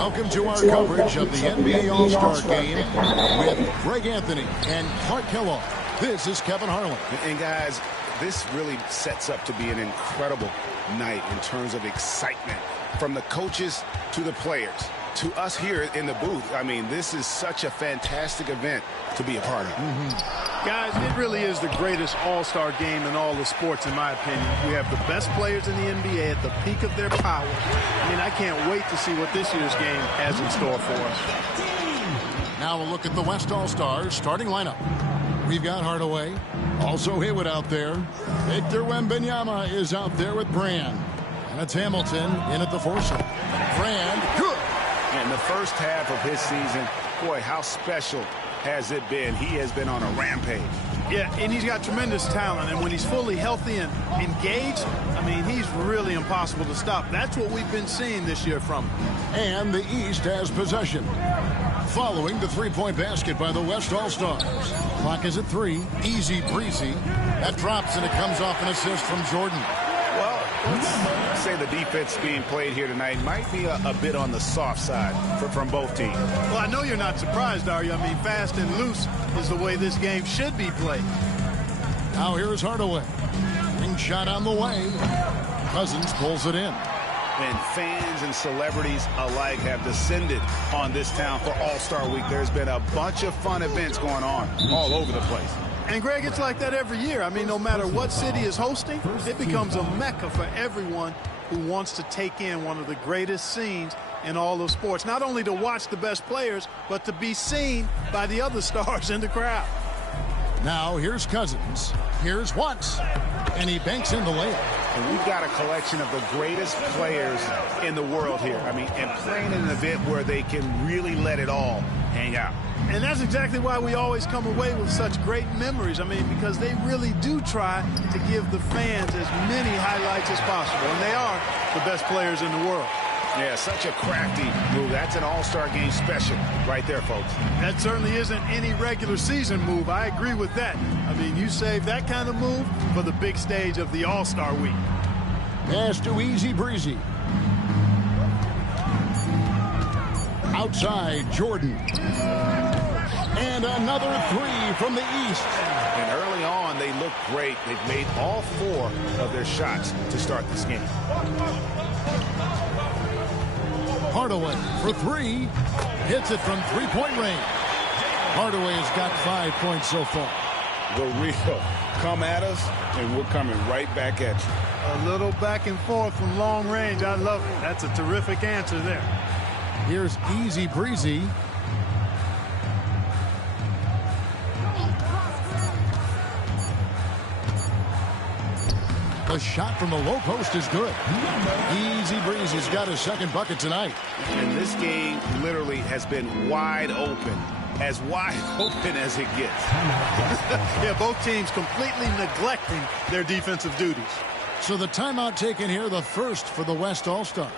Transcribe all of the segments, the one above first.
Welcome to our coverage of the NBA All-Star Game with Greg Anthony and Clark Kellogg. This is Kevin Harlan. And guys, this really sets up to be an incredible night in terms of excitement from the coaches to the players to us here in the booth. I mean, this is such a fantastic event to be a part of. Guys, it really is the greatest all-star game in all the sports, in my opinion. We have the best players in the NBA at the peak of their power. I mean, I can't wait to see what this year's game has in store for us. Now a look at the West All-Stars starting lineup. We've got Hardaway, also Haywood out there. Victor Wembanyama is out there with Brand. And it's Hamilton in at the four slot. Brand, good. In the first half of his season, boy, how special has it been? He has been on a rampage. Yeah, and he's got tremendous talent, and when he's fully healthy and engaged, I mean, he's really impossible to stop. That's what we've been seeing this year from him. And the East has possession. Following the three-point basket by the West All-Stars. Clock is at 3. Easy breezy. That drops, and it comes off an assist from Jordan. Well, let's say the defense being played here tonight might be a bit on the soft side from both teams. Well, I know you're not surprised, are you? I mean, fast and loose is the way this game should be played. Now here's Hardaway. Ring shot on the way. Cousins pulls it in. And fans and celebrities alike have descended on this town for All-Star Week. There's been a bunch of fun events going on all over the place. And, Greg, it's like that every year. I mean, no matter what city is hosting, it becomes a mecca for everyone who wants to take in one of the greatest scenes in all of sports. Not only to watch the best players, but to be seen by the other stars in the crowd. Now here's Cousins. Here's Watts. And he banks in the layup. And we've got a collection of the greatest players in the world here. I mean, and playing in an event where they can really let it all hang out. And that's exactly why we always come away with such great memories. I mean, because they really do try to give the fans as many highlights as possible. And they are the best players in the world. Yeah, such a crafty move. That's an all-star game special right there, folks. That certainly isn't any regular season move. I agree with that. I mean, you save that kind of move for the big stage of the All-Star Week. Pass to Easy Breezy. Outside, Jordan. And another three from the East. And early on, they look great. They've made all 4 of their shots to start this game. Hardaway for 3. Hits it from three-point range. Hardaway has got 5 points so far. The real come at us, and we're coming right back at you. A little back and forth from long range. I love it. That's a terrific answer there. Here's Easy Breezy. The shot from the low post is good. Easy Breezy's got his second bucket tonight. And this game literally has been wide open. As wide open as it gets. Yeah, both teams completely neglecting their defensive duties. So the timeout taken here, the first for the West All-Stars.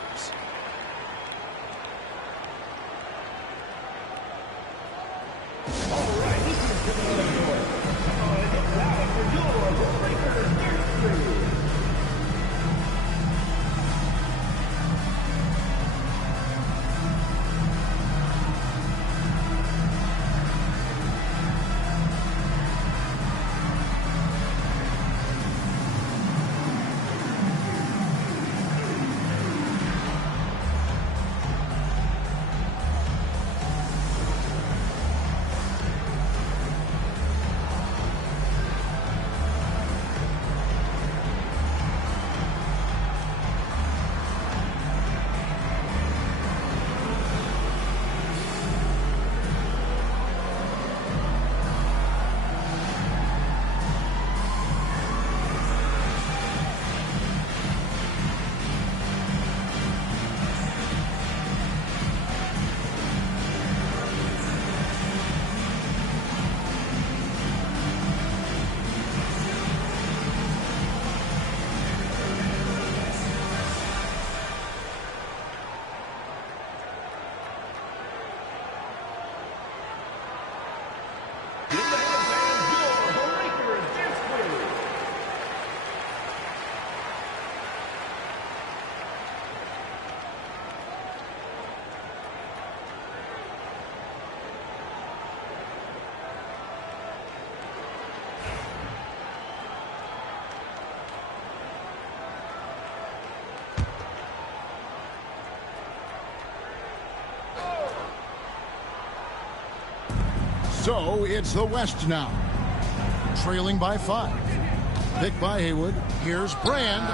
So it's the West now. Trailing by 5. Picked by Haywood. Here's Brand.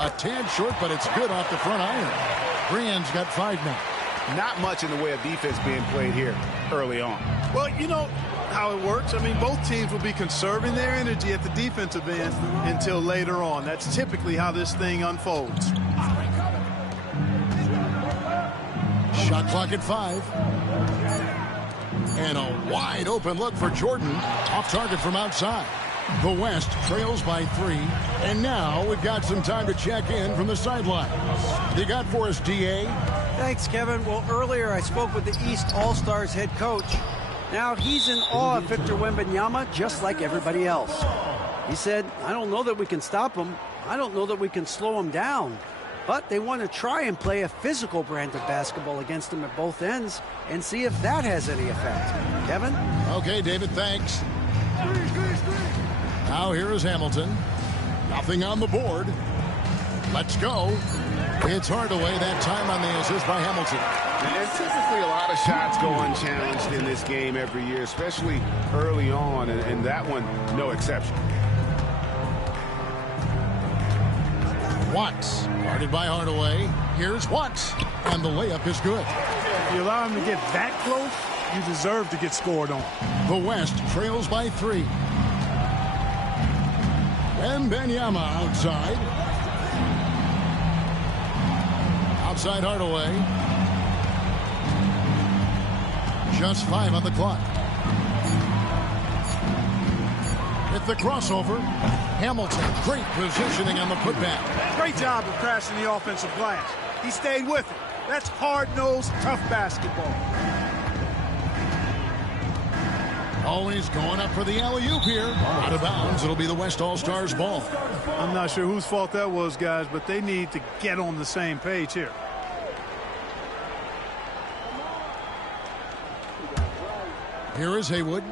A tad short, but it's good off the front iron. Brand's got 5 now. Not much in the way of defense being played here early on. Well, you know how it works. I mean, both teams will be conserving their energy at the defensive end until later on. That's typically how this thing unfolds. Shot clock at 5. And a wide open look for Jordan. Off target from outside. The West trails by 3. And now we've got some time to check in from the sideline. You got for us, D.A.? Thanks, Kevin. Well, earlier I spoke with the East All-Stars head coach. Now he's in awe of Victor Wembanyama just like everybody else. He said, I don't know that we can stop him. I don't know that we can slow him down. But they want to try and play a physical brand of basketball against him at both ends and see if that has any effect. Kevin? Okay, David, thanks. Now here is Hamilton. Nothing on the board. Let's go. It's Hardaway that time on the assist by Hamilton. And typically a lot of shots go unchallenged in this game every year, especially early on, and that one, no exception. Watts, guarded by Hardaway. Here's Watts, and the layup is good. If you allow him to get that close, you deserve to get scored on. The West trails by 3. Wembanyama outside. Outside Hardaway. Just 5 on the clock. With the crossover, Hamilton, great positioning on the putback. Great job of crashing the offensive glass. He stayed with it. That's hard-nosed, tough basketball. Always going up for the alley-oop here. Out of bounds, it'll be the West All-Stars ball. I'm not sure whose fault that was, guys, but they need to get on the same page here. Here is Haywood.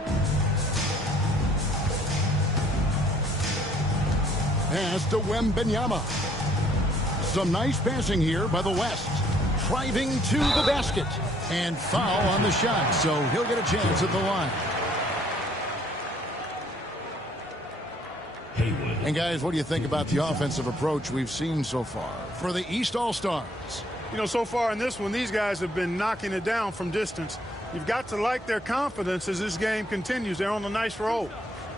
Pass to Wembanyama. Some nice passing here by the West. Driving to the basket. And foul on the shot, so he'll get a chance at the line. And guys, what do you think about the offensive approach we've seen so far for the East All-Stars? You know, so far in this one, these guys have been knocking it down from distance. You've got to like their confidence as this game continues. They're on a nice roll.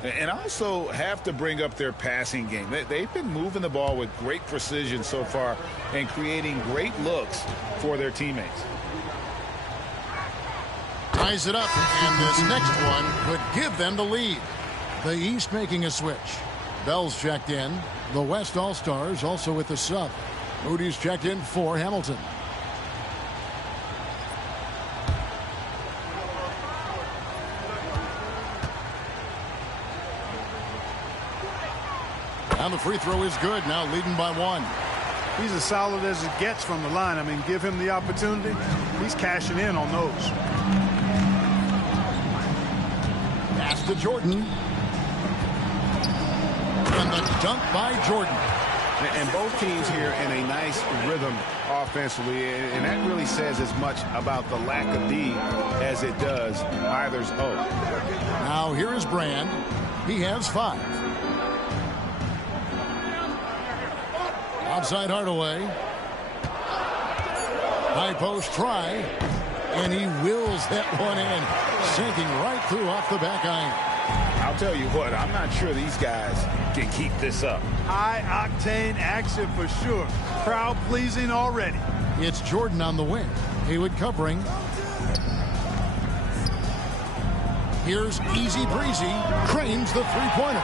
And also have to bring up their passing game. They've been moving the ball with great precision so far and creating great looks for their teammates. Ties it up, and this next one could give them the lead. The East making a switch. Bell's checked in. The West All-Stars also with the sub. Moody's checked in for Hamilton. And the free throw is good, now leading by 1. He's as solid as it gets from the line. I mean, give him the opportunity. He's cashing in on those. Pass to Jordan. And the dunk by Jordan. And both teams here in a nice rhythm offensively, and that really says as much about the lack of D as it does either's O. Now here is Brand. He has 5. Outside Hardaway. High post try. And he wills that one in. Sinking right through off the back iron. I'll tell you what, I'm not sure these guys can keep this up. High-octane action for sure. Crowd-pleasing already. It's Jordan on the wing. Haywood covering. Here's Easy Breezy. Cranes the three-pointer.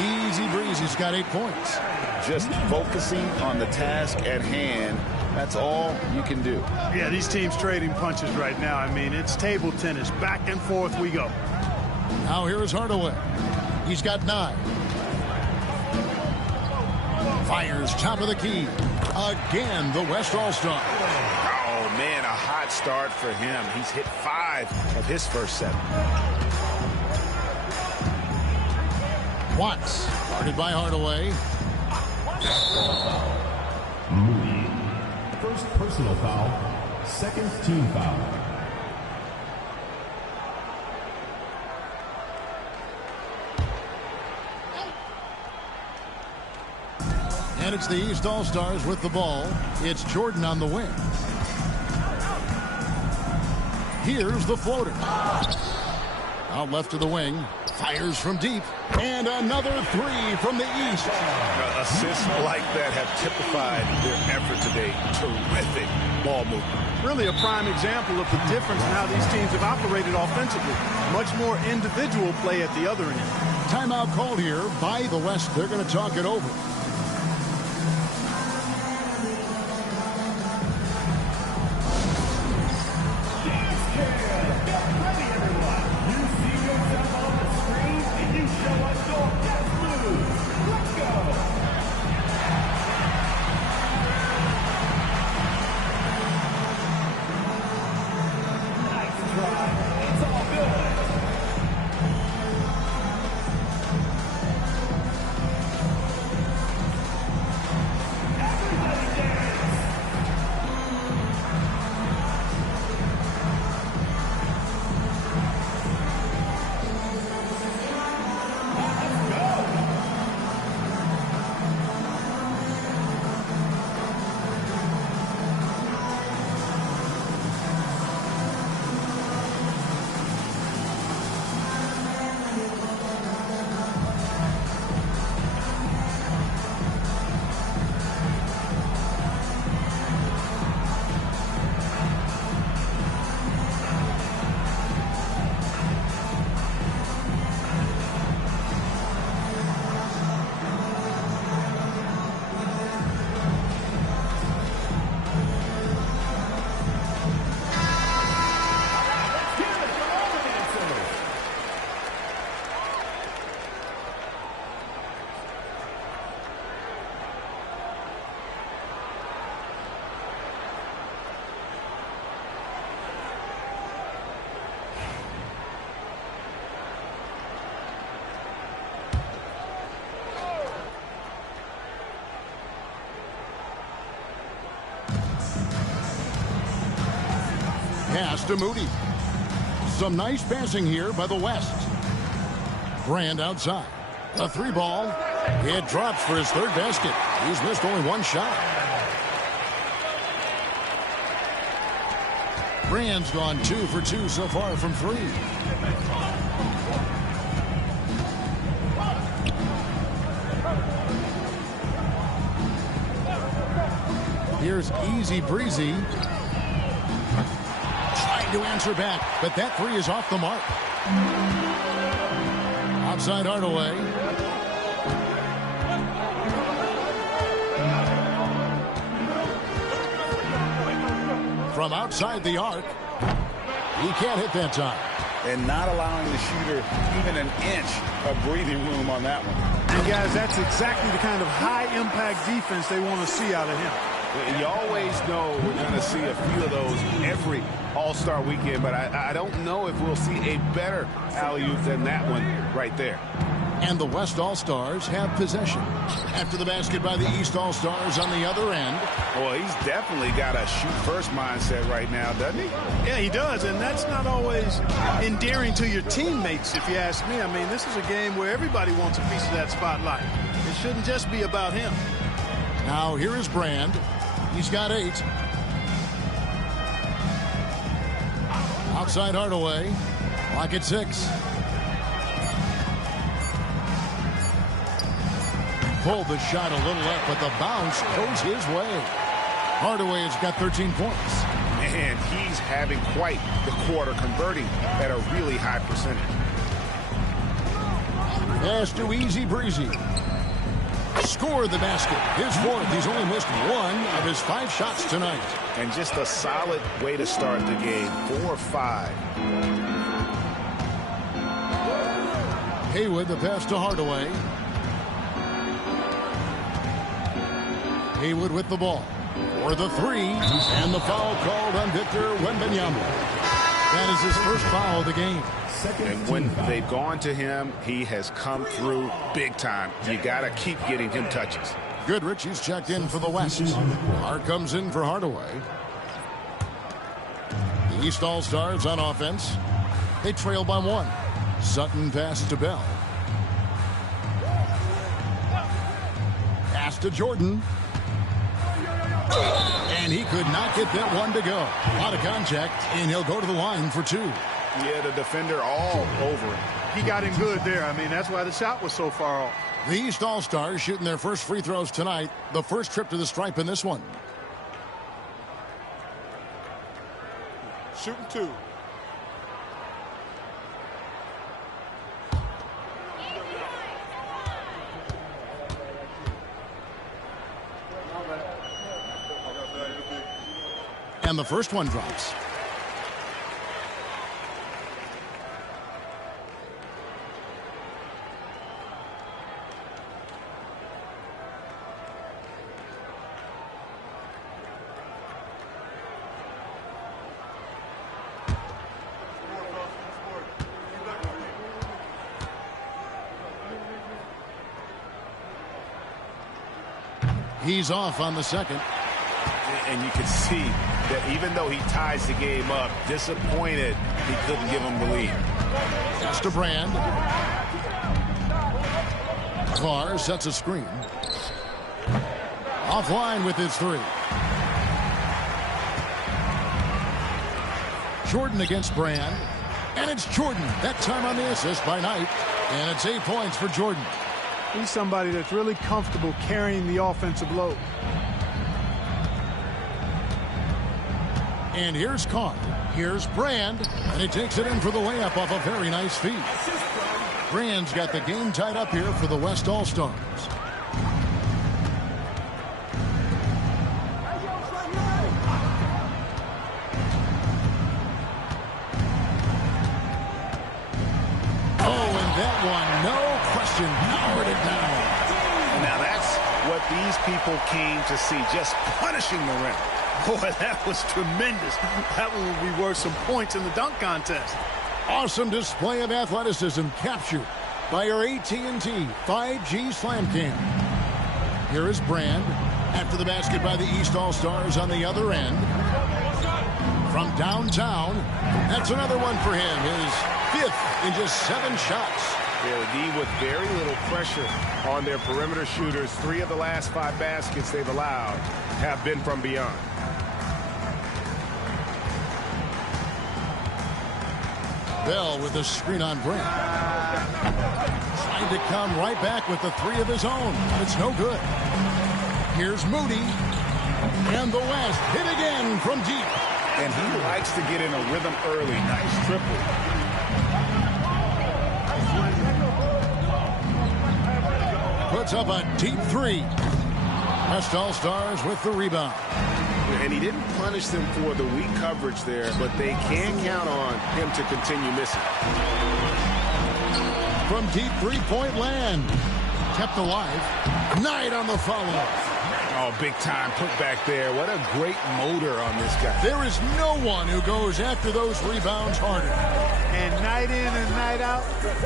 Easy Breezy's got 8 points. Just focusing on the task at hand, that's all you can do. Yeah, these teams trading punches right now. I mean, it's table tennis. Back and forth we go. Now here is Hardaway. He's got 9. Fires top of the key. Again, the West All-Star. Oh, man, a hot start for him. He's hit 5 of his first 7. Watts, guarded by Hardaway. Moody. First personal foul. Second team foul. And it's the East All-Stars with the ball. It's Jordan on the wing. Here's the floater. Out left to the wing. Fires from deep. And another three from the East. Assists like that have typified their effort today. Terrific ball movement. Really a prime example of the difference in how these teams have operated offensively. Much more individual play at the other end. Timeout called here by the West. They're going to talk it over. Pass to Moody. Some nice passing here by the West. Brand outside. A three ball. It drops for his third basket. He's missed only one shot. Brand's gone 2 for 2 so far from 3. Here's Easy Breezy. Trying to answer back, but that three is off the mark. Outside Hardaway. From outside the arc. He can't hit that time. And not allowing the shooter even an inch of breathing room on that one. And guys, that's exactly the kind of high-impact defense they want to see out of him. You always know we're going to see a few of those every All-Star weekend, but I don't know if we'll see a better alley-oop than that one right there. And the West All-Stars have possession. After the basket by the East All-Stars on the other end. Well, he's definitely got a shoot-first mindset right now, doesn't he? Yeah, he does, and that's not always endearing to your teammates, if you ask me. I mean, this is a game where everybody wants a piece of that spotlight. It shouldn't just be about him. Now, here is Brand. He's got 8. Outside Hardaway. Clock at 6. Pulled the shot a little left, but the bounce goes his way. Hardaway has got 13 points. Man, he's having quite the quarter, converting at a really high percentage. Pass to Easy Breezy. Scored the basket. His fourth. He's only missed 1 of his 5 shots tonight. And just a solid way to start the game. 4-5. Haywood, the pass to Hardaway. Haywood with the ball for the 3, and the foul called on Victor Wembanyama. That is his first foul of the game. And when they've gone to him, he has come through big time. You got to keep getting him touches. Goodrich, he's checked in for the West. Hart comes in for Hardaway. The East All-Stars on offense. They trail by 1. Sutton pass to Bell. Pass to Jordan. And he could not get that one to go. A lot of contact, and he'll go to the line for 2. Yeah, the defender all over him. He got him good there. I mean, that's why the shot was so far off. The East All-Stars shooting their first free throws tonight. The first trip to the stripe in this one. Shooting 2. And the first one drops. He's off on the second. And you can see that even though he ties the game up, disappointed he couldn't give him the lead. Pass to Brand. Carr sets a screen. Offline with his 3. Jordan against Brand. And it's Jordan. That time on the assist by Knight. And it's 8 points for Jordan. He's somebody that's really comfortable carrying the offensive load. And here's Carr. Here's Brand. And he takes it in for the layup off a very nice feed. Brand's got the game tied up here for the West All-Stars. Oh, and that one, no question, powered it down. Now that's what these people came to see, just punishing the rim. Boy, that was tremendous. That one would be worth some points in the dunk contest. Awesome display of athleticism captured by our AT&T 5G Slam Cam. Here is Brand after the basket by the East All-Stars on the other end. From downtown, that's another one for him. His 5th in just 7 shots. Yeah, D with very little pressure on their perimeter shooters. 3 of the last 5 baskets they've allowed have been from beyond. Bell with the screen on Brand. Trying to come right back with the 3 of his own. It's no good. Here's Moody. And the West hit again from deep. And he likes to get in a rhythm early. Nice triple. Puts up a deep 3. West All-Stars with the rebound. And he didn't punish them for the weak coverage there, but they can count on him to continue missing. From deep 3-point land. Kept alive. Knight on the follow-up. Oh, big time put back there. What a great motor on this guy. There is no one who goes after those rebounds harder. And night in and night out,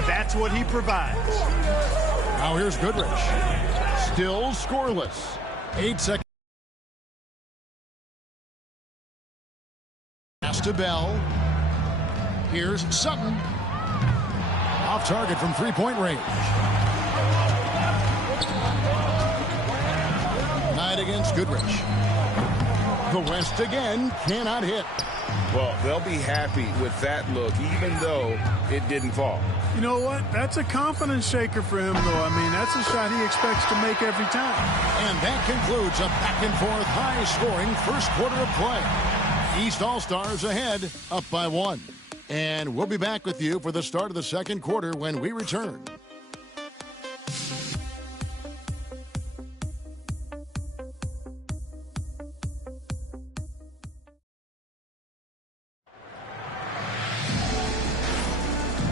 that's what he provides. Now here's Goodrich. Still scoreless. 8 seconds. Pass to Bell. Here's Sutton. Off target from 3-point range. Knight against Goodrich. The West again cannot hit. Well, they'll be happy with that look, even though it didn't fall. You know what? That's a confidence shaker for him, though. I mean, that's a shot he expects to make every time. And that concludes a back-and-forth, high-scoring first quarter of play. East All-Stars ahead, up by 1. And we'll be back with you for the start of the second quarter when we return.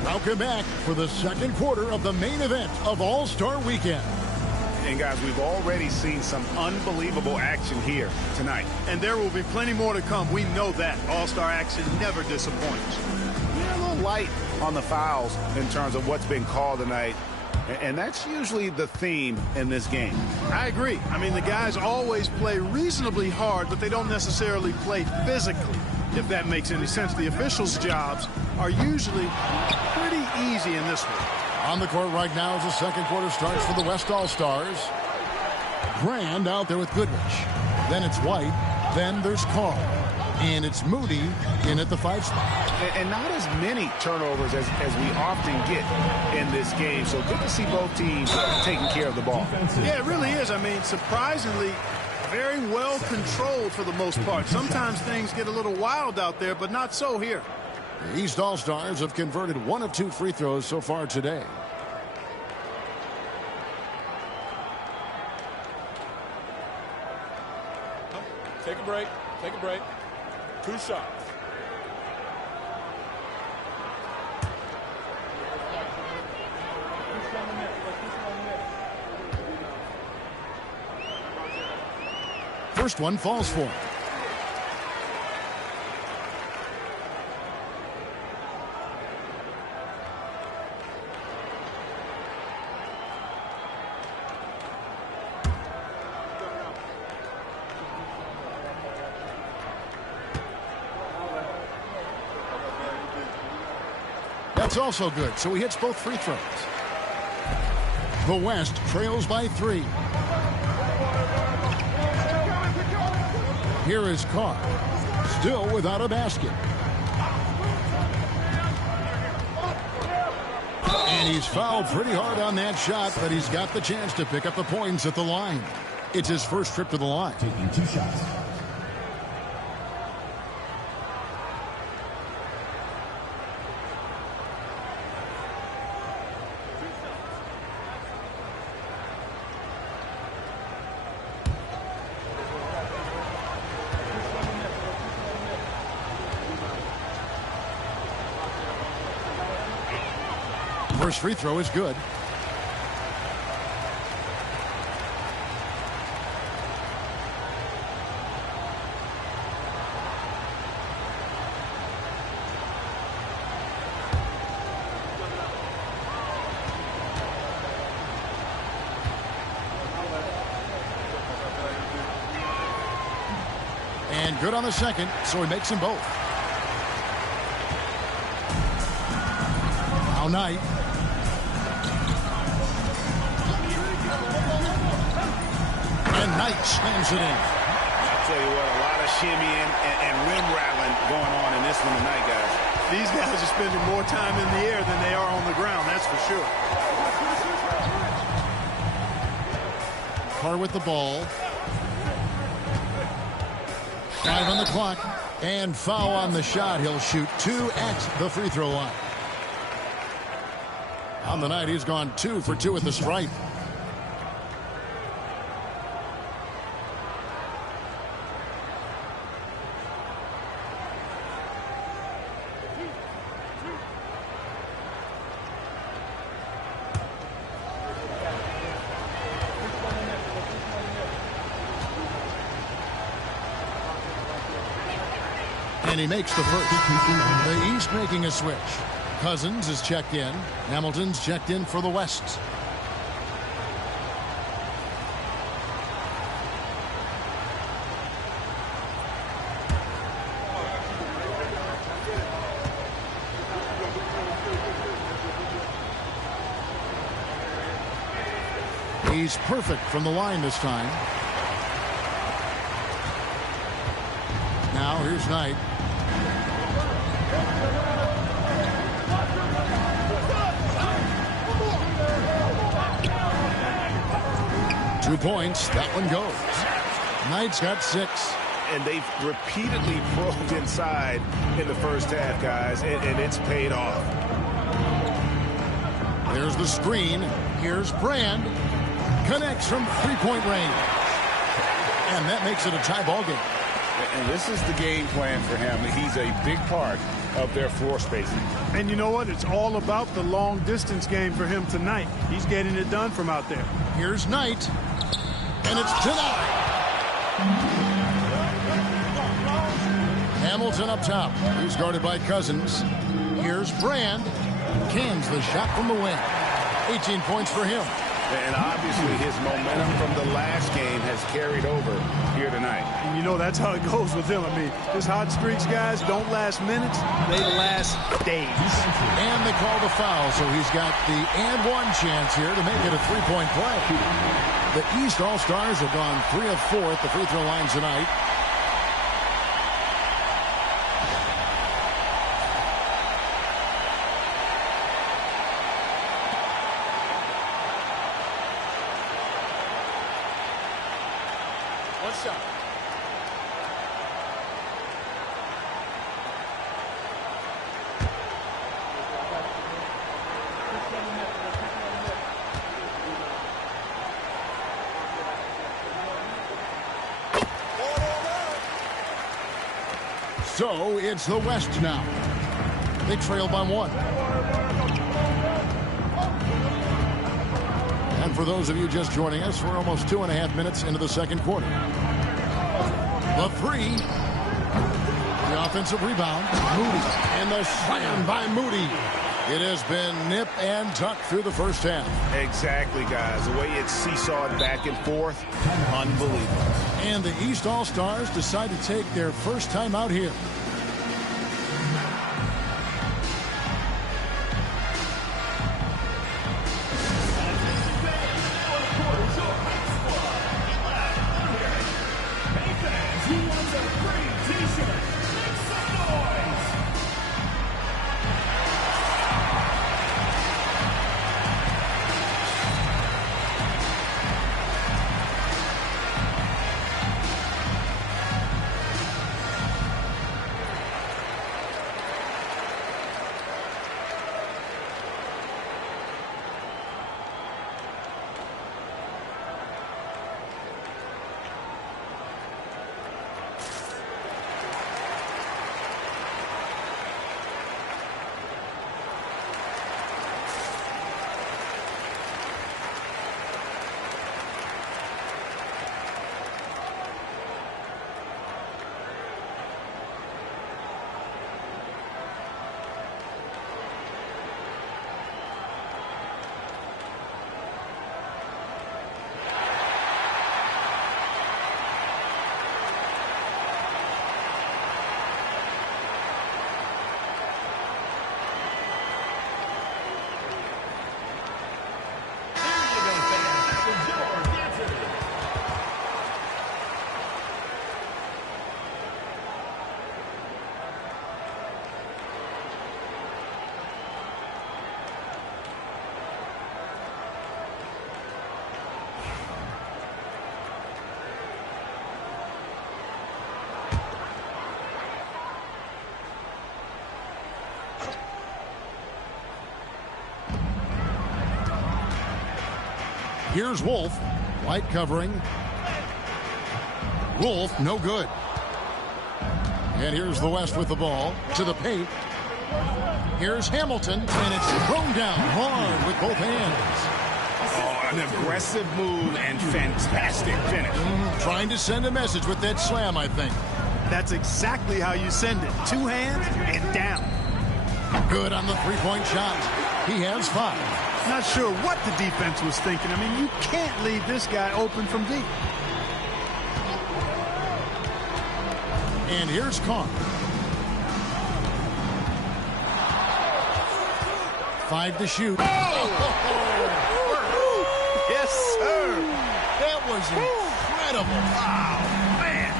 Welcome back for the second quarter of the main event of All-Star Weekend. And guys, we've already seen some unbelievable action here tonight. And there will be plenty more to come. We know that. All-Star action never disappoints. Yeah, a little light on the fouls in terms of what's been called tonight. And that's usually the theme in this game. I agree. I mean, the guys always play reasonably hard, but they don't necessarily play physically, if that makes any sense. The officials' jobs are usually pretty easy in this one. On the court right now as the second quarter starts for the West All-Stars. Brand out there with Goodrich. Then it's White. Then there's Carr. And it's Moody in at the 5 spot. And not as many turnovers as we often get in this game. So good to see both teams taking care of the ball. Yeah, it really is. I mean, surprisingly, very well controlled for the most part. Sometimes things get a little wild out there, but not so here. The East All-Stars have converted 1 of 2 free throws so far today. Take a break. Take a break. 2 shots. First one falls for him. That's also good, so he hits both free throws. The West trails by 3. Here is Carr, still without a basket. And he's fouled pretty hard on that shot, but he's got the chance to pick up the points at the line. It's his first trip to the line. Taking 2 shots. First free throw is good. And good on the second, so he makes them both. Now Knight. And Knight slams it in. I'll tell you what, a lot of shimmying and rim rattling going on in this one tonight, guys. These guys are spending more time in the air than they are on the ground, that's for sure. Carr with the ball. 5 on the clock. And foul on the shot. He'll shoot 2 at the free throw line. On the night, he's gone 2 for 2 at the stripe. And he makes the first. The East making a switch. Cousins is checked in. Hamilton's checked in for the West. He's perfect from the line this time. Now here's Knight. Two points. That one goes. Knight's got 6. And they've repeatedly probed inside in the first half, guys, and it's paid off. There's the screen. Here's Brand. Connects from three-point range. And that makes it a tie ball game. And this is the game plan for him. He's a big part of their floor spacing. And you know what? It's all about the long-distance game for him tonight. He's getting it done from out there. Here's Knight. And it's denied. Hamilton up top. He's guarded by Cousins. Here's Brand. Cans the shot from the wing. 18 points for him. And obviously his momentum from the last game has carried over here tonight. And you know that's how it goes with him. I mean, his hot streaks, guys, don't last minutes. They last days. And they call the foul, so he's got the and one chance here to make it a three-point play. The East All-Stars have gone 3 of 4 at the free throw line tonight. One shot. So it's the West now. They trail by 1. And for those of you just joining us, we're almost 2.5 minutes into the second quarter. The 3. The offensive rebound. Moody. And the slam by Moody. It has been nip and tuck through the first half. Exactly, guys. The way it's seesawed back and forth, unbelievable. And the East All-Stars decide to take their first time out here. Here's Wolf. White covering. Wolf, no good. And here's the West with the ball to the paint. Here's Hamilton, and it's thrown down hard with both hands. Oh, an aggressive move and fantastic finish. Trying to send a message with that slam, I think. That's exactly how you send it. 2 hands and down. Good on the three-point shot. He has 5. Not sure what the defense was thinking. I mean, you can't leave this guy open from deep. And here's Carr. 5 to shoot. Yes, sir. That was incredible. Wow, man.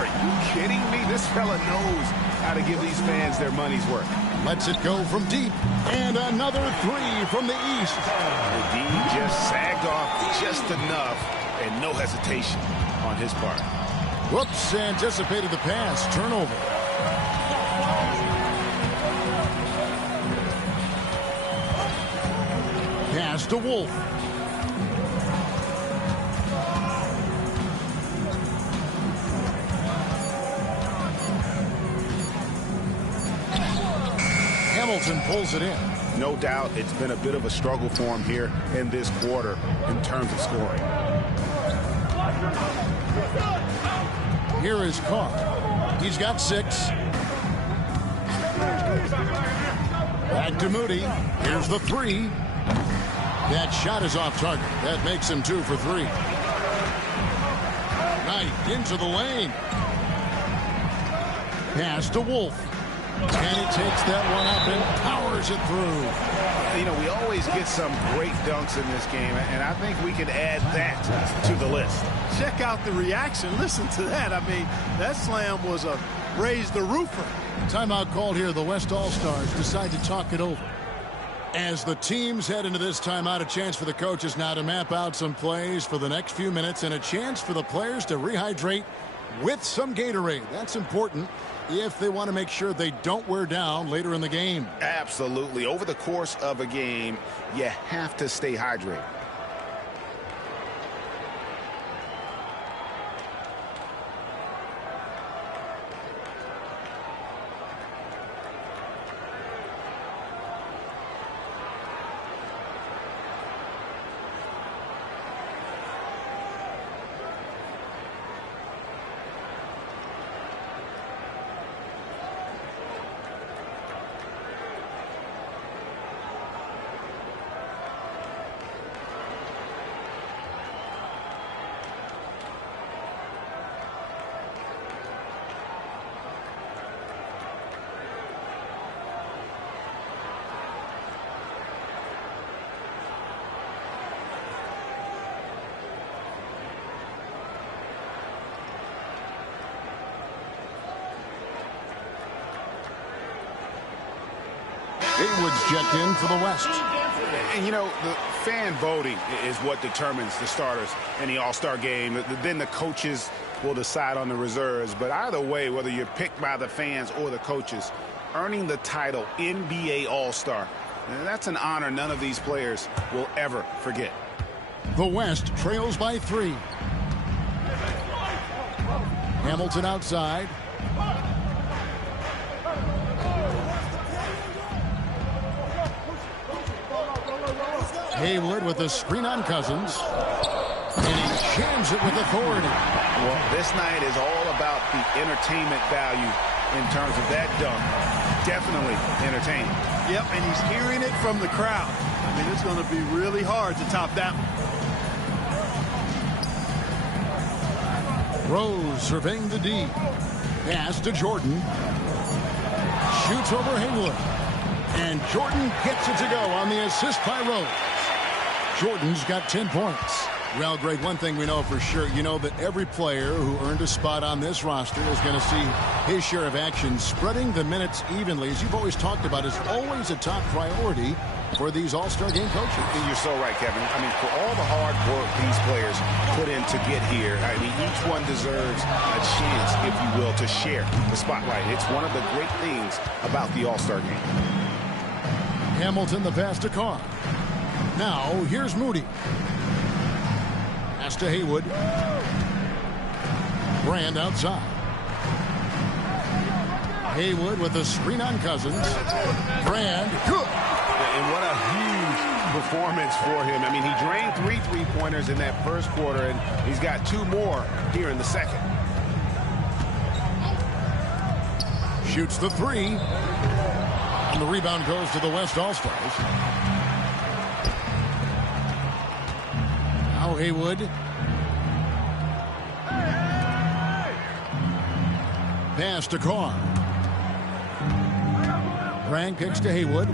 Are you kidding me? This fella knows how to give these fans their money's worth. Lets it go from deep. And another 3 from the East. The D just sagged off just enough, and no hesitation on his part. Whoops, anticipated the pass. Turnover. Pass to Wolf. Hamilton pulls it in. No doubt it's been a bit of a struggle for him here in this quarter in terms of scoring. Here is Carr. He's got 6. Back to Moody. Here's the 3. That shot is off target. That makes him 2 for 3. Knight into the lane. Pass to Wolf. And he takes that one up and powers it through. You know, we always get some great dunks in this game, and I think we can add that to the list. Check out the reaction. Listen to that. I mean, that slam was a raise the roofer. Timeout called here. The West All-Stars decide to talk it over. As the teams head into this timeout, a chance for the coaches now to map out some plays for the next few minutes and a chance for the players to rehydrate with some Gatorade. That's important if they want to make sure they don't wear down later in the game. Absolutely. Over the course of a game, you have to stay hydrated. Haywood's checked in for the West. And, you know, the fan voting is what determines the starters in the All-Star game. Then the coaches will decide on the reserves. But either way, whether you're picked by the fans or the coaches, earning the title NBA All-Star, that's an honor none of these players will ever forget. The West trails by 3. Hamilton outside. Haywood with a screen on Cousins. And he jams it with authority. Well, this night is all about the entertainment value in terms of that dunk. Definitely entertaining. Yep, and he's hearing it from the crowd. I mean, it's going to be really hard to top that one. Rose surveying the D. Pass to Jordan. Shoots over Haywood. And Jordan gets it to go on the assist by Rose. Jordan's got 10 points. Well, Greg, one thing we know for sure, you know that every player who earned a spot on this roster is going to see his share of action. Spreading the minutes evenly, as you've always talked about, is always a top priority for these All-Star game coaches. And you're so right, Kevin. I mean, for all the hard work these players put in to get here, I mean, each one deserves a chance, if you will, to share the spotlight. It's one of the great things about the All-Star game. Hamilton, the pass to Carr. Now, here's Moody. Pass to Haywood. Brand outside. Haywood with a screen on Cousins. Brand, good. And what a huge performance for him. I mean, he drained 3 three-pointers in that first quarter, and he's got 2 more here in the second. Shoots the 3. And the rebound goes to the West All-Stars. Now Haywood. Pass to Carr. Brand kicks to Haywood.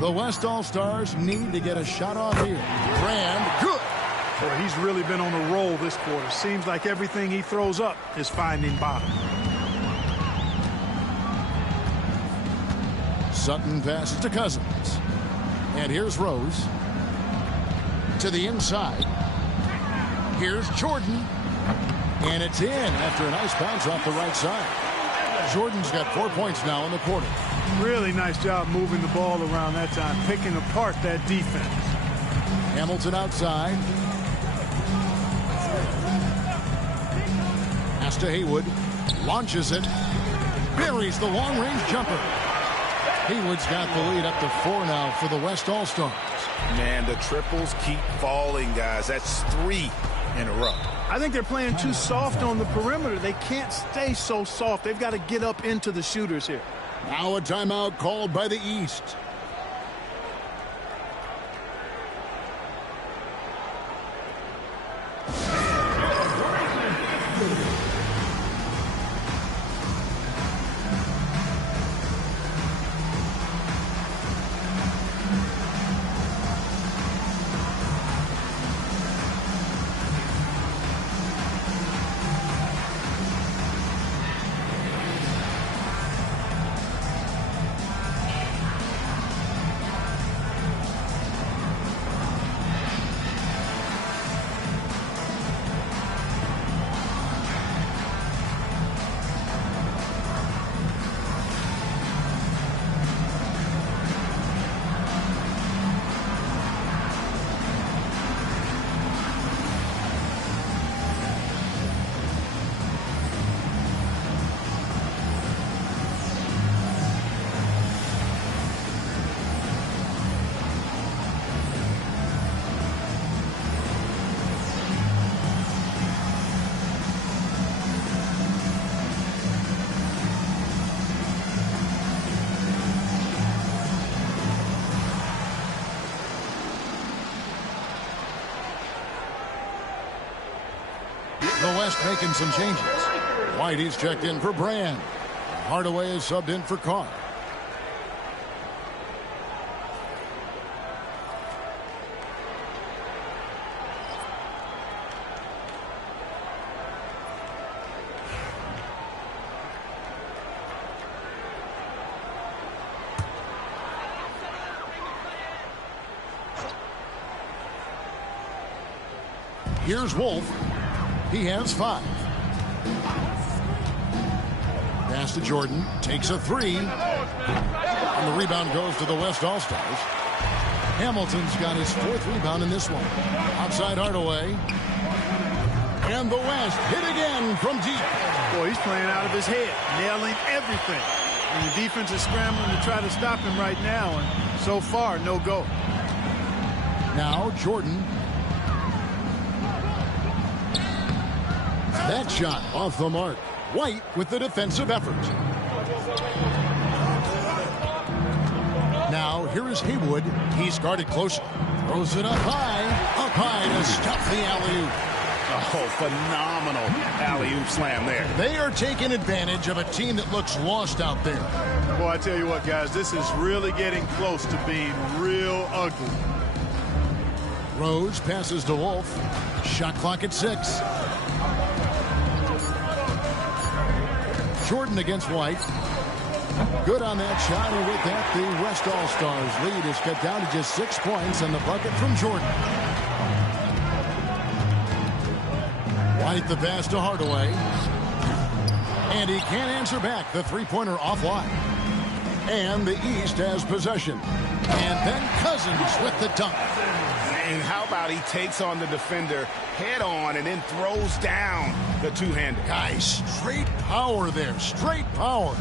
The West All-Stars need to get a shot off here. Brand, good. Boy, he's really been on a roll this quarter. Seems like everything he throws up is finding bottom. Sutton passes to Cousins. And here's Rose. To the inside. Here's Jordan. And it's in after a nice bounce off the right side. Jordan's got 4 points now in the quarter. Really nice job moving the ball around that time, picking apart that defense. Hamilton outside. Pass to Haywood. Launches it. Buries the long-range jumper. Haywood's got the lead up to 4 now for the West All-Stars. Man, the triples keep falling, guys. That's 3 in a row. I think they're playing too soft on the perimeter. They can't stay so soft. They've got to get up into the shooters here. Now a timeout called by the East. West making some changes. White, he's checked in for Brand. Hardaway is subbed in for Carr. Here's Wolf. He has 5. Pass to Jordan. Takes a 3. And the rebound goes to the West All-Stars. Hamilton's got his 4th rebound in this one. Outside Hardaway. And the West hit again from deep. Boy, he's playing out of his head, nailing everything. And the defense is scrambling to try to stop him right now. And so far, no go. Now Jordan. That shot off the mark. White with the defensive effort. Now here is Haywood. He's guarded closer. Throws it up high to stuff the alley-oop. Oh, phenomenal alley-oop slam there. They are taking advantage of a team that looks lost out there. Boy, I tell you what, guys, this is really getting close to being real ugly. Rose passes to Wolf. Shot clock at 6. Jordan against White. Good on that shot, and with that, the West All-Stars lead is cut down to just 6 points, and the bucket from Jordan. White the pass to Hardaway. And he can't answer back. The three-pointer offline. And the East has possession. And then Cousins with the dunk. And how about he takes on the defender head on and then throws down the two-hander. Guys, straight power there. Straight power.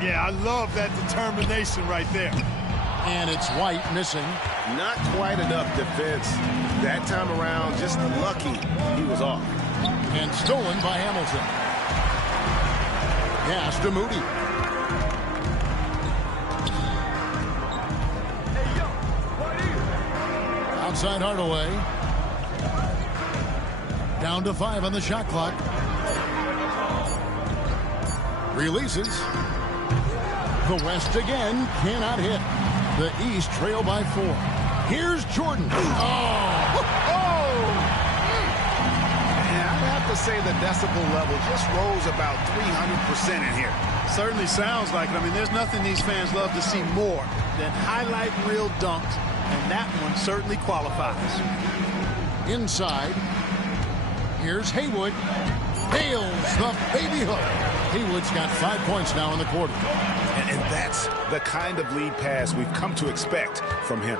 Yeah, I love that determination right there. And it's White missing. Not quite enough defense that time around. Just lucky he was off. And stolen by Hamilton. Pass to Moody. Outside Hardaway. Down to 5 on the shot clock. Releases. The West again cannot hit. The East trail by 4. Here's Jordan. I'd have to say the decibel level just rose about 300% in here. Certainly sounds like it. I mean, there's nothing these fans love to see more than highlight reel dunks, and that one certainly qualifies. Inside. Here's Haywood. Nails the baby hook. Haywood's got 5 points now in the quarter. And that's the kind of lead pass we've come to expect from him.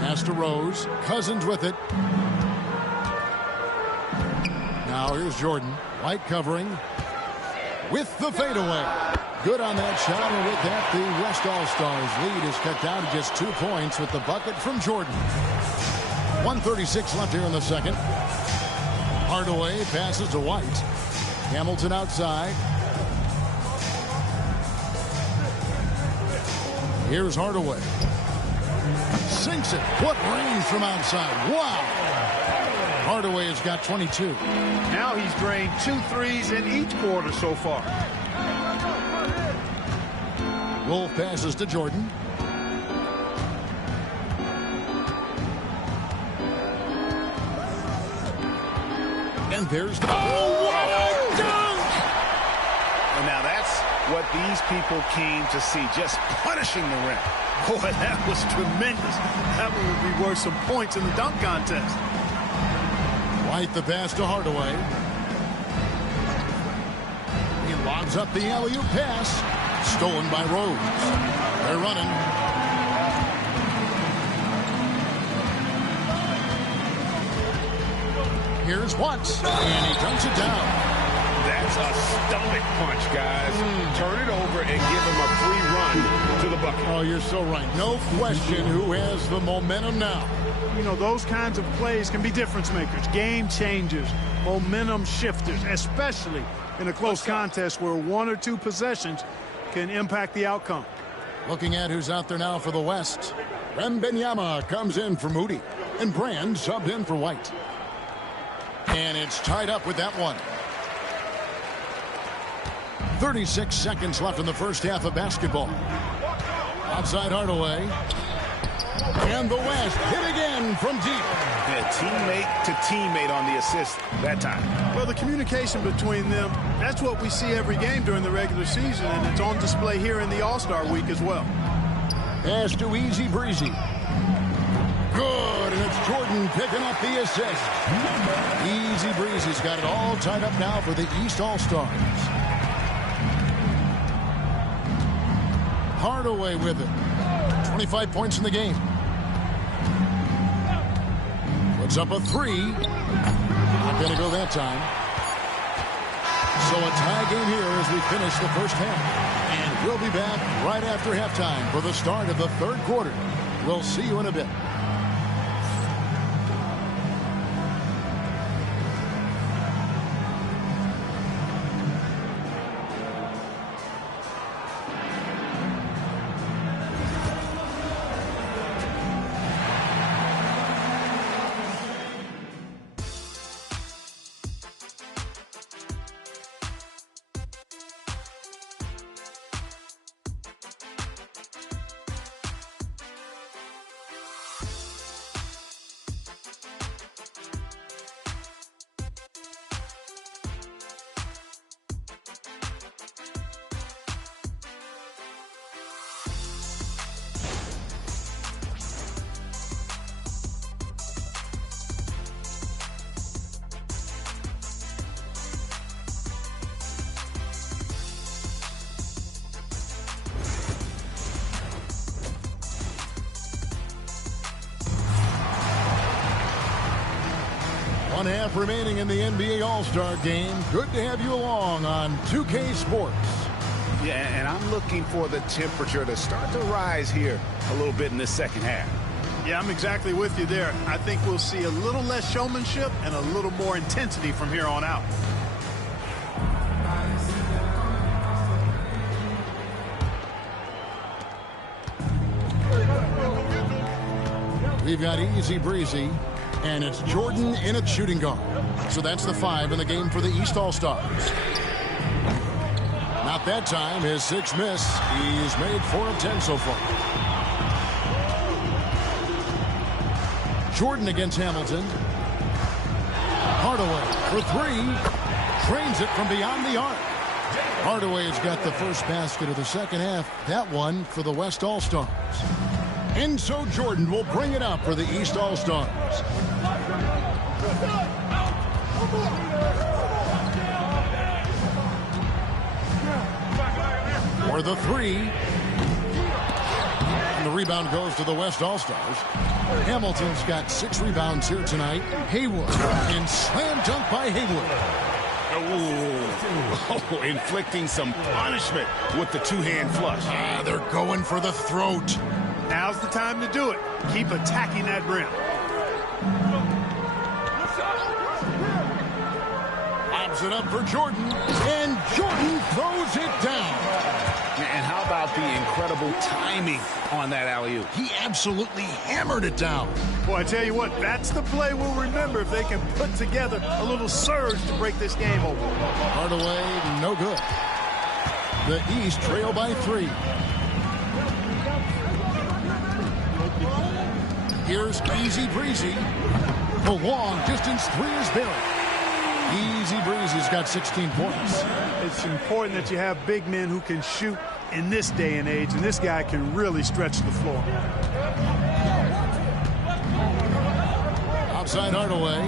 Pass to Rose. Cousins with it. Now here's Jordan. White covering. With the fadeaway. Good on that shot, and with that, the West All-Stars lead is cut down to just 2 points with the bucket from Jordan. 1:36 left here in the second. Hardaway passes to White. Hamilton outside. Here's Hardaway. Sinks it. What range from outside. Wow. Hardaway has got 22. Now he's drained 2 threes in each quarter so far. Wolf passes to Jordan. And there's the... Oh, what a dunk! And now that's what these people came to see, just punishing the rim. Boy, that was tremendous. That one would be worth some points in the dunk contest. White the pass to Hardaway. He lobs up the alley-oop pass. Stolen by Rose. They're running. Here's Watts. And he dunks it down. That's a stomach punch, guys. Turn it over and give him a free run to the bucket. Oh, you're so right. No question who has the momentum now. You know, those kinds of plays can be difference makers, game changers, momentum shifters, especially in a close contest where 1 or 2 possessions can impact the outcome. Looking at who's out there now for the West. Wembanyama comes in for Moody. And Brand subbed in for White. And it's tied up with that one. 36 seconds left in the first half of basketball. Outside Hardaway. And the West hit again from deep. Yeah, teammate to teammate on the assist that time. Well, the communication between them, that's what we see every game during the regular season, and it's on display here in the All-Star week as well. Pass to Easy Breezy. Good, and it's Jordan picking up the assist. Easy Breezy's got it all tied up now for the East All-Stars. Hardaway with it. 25 points in the game. Puts up a three. Not going to go that time. So a tie game here as we finish the first half. And we'll be back right after halftime for the start of the third quarter. We'll see you in a bit. One half remaining in the NBA All-Star game. Good to have you along on 2K Sports. Yeah, and I'm looking for the temperature to start to rise here a little bit in the second half. Yeah, I'm exactly with you there. I think we'll see a little less showmanship and a little more intensity from here on out. We've got Easy Breezy, and it's Jordan in at shooting guard. So that's the 5 in the game for the East All-Stars. Not that time. His 6th miss. He's made 4 of 10 so far. Jordan against Hamilton. Hardaway for 3. Trains it from beyond the arc. Hardaway's got the first basket of the second half. That one for the West All-Stars. And so Jordan will bring it up for the East All-Stars. For the 3. And the rebound goes to the West All-Stars. Hamilton's got 6 rebounds here tonight. Haywood. And slam dunk by Haywood. Oh, inflicting some punishment with the two-hand flush. They're going for the throat. Now's the time to do it. Keep attacking that rim. Lobs it up for Jordan. And Jordan throws it down. And how about the incredible timing on that alley-oop? He absolutely hammered it down. Boy, I tell you what, that's the play we'll remember if they can put together a little surge to break this game open. Hardaway, no good. The East trail by 3. Here's Easy Breezy. The long distance 3 is buried. Easy Breezy's got 16 points. It's important that you have big men who can shoot in this day and age, and this guy can really stretch the floor. Outside Hardaway.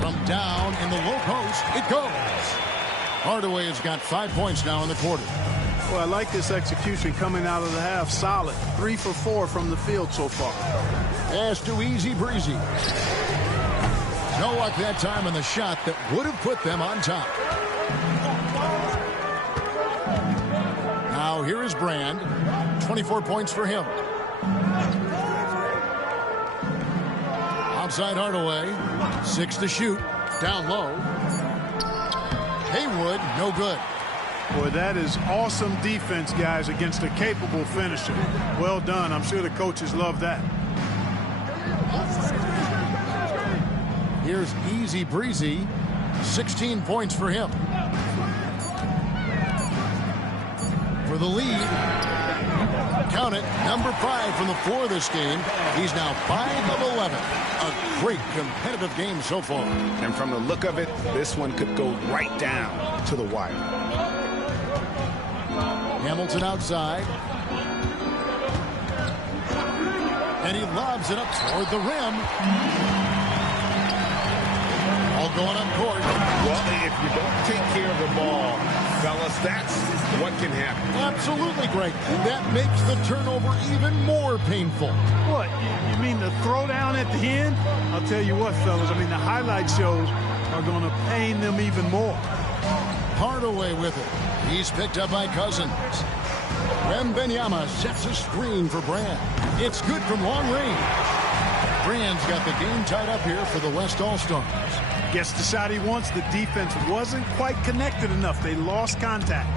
From down in the low post, it goes. Hardaway has got 5 points now in the quarter. Well, I like this execution coming out of the half. Solid. 3 for 4 from the field so far. Pass to Easy Breezy. No luck that time in the shot that would have put them on top. Now here is Brand. 24 points for him. Outside Hardaway. 6 to shoot. Down low. Haywood, no good. Boy, that is awesome defense, guys, against a capable finisher. Well done. I'm sure the coaches love that. Here's Easy Breezy. 16 points for him. For the lead. Count it. Number 5 from the floor this game. He's now 5 of 11. A great competitive game so far. And from the look of it, this one could go right down to the wire. Hamilton outside. And he lobs it up toward the rim. All going up court. Well, if you don't take care of the ball, fellas, that's what can happen. Absolutely, Greg. That makes the turnover even more painful. What, you mean the throwdown at the end? I'll tell you what, fellas, I mean, the highlight shows are going to pain them even more. Hardaway with it. He's picked up by Cousins. Wembanyama sets a screen for Brand. It's good from long range. Brand's got the game tied up here for the West All-Stars. Gets the shot he wants. The defense wasn't quite connected enough. They lost contact.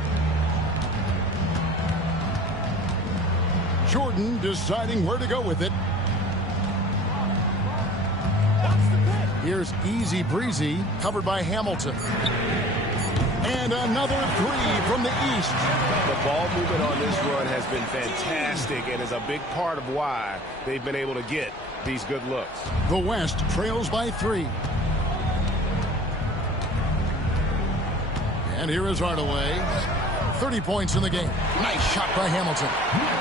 Jordan deciding where to go with it. Here's Easy Breezy, covered by Hamilton. And another three from the East. The ball movement on this run has been fantastic and is a big part of why they've been able to get these good looks. The West trails by 3. And here is Hardaway. 30 points in the game. Nice shot by Hamilton.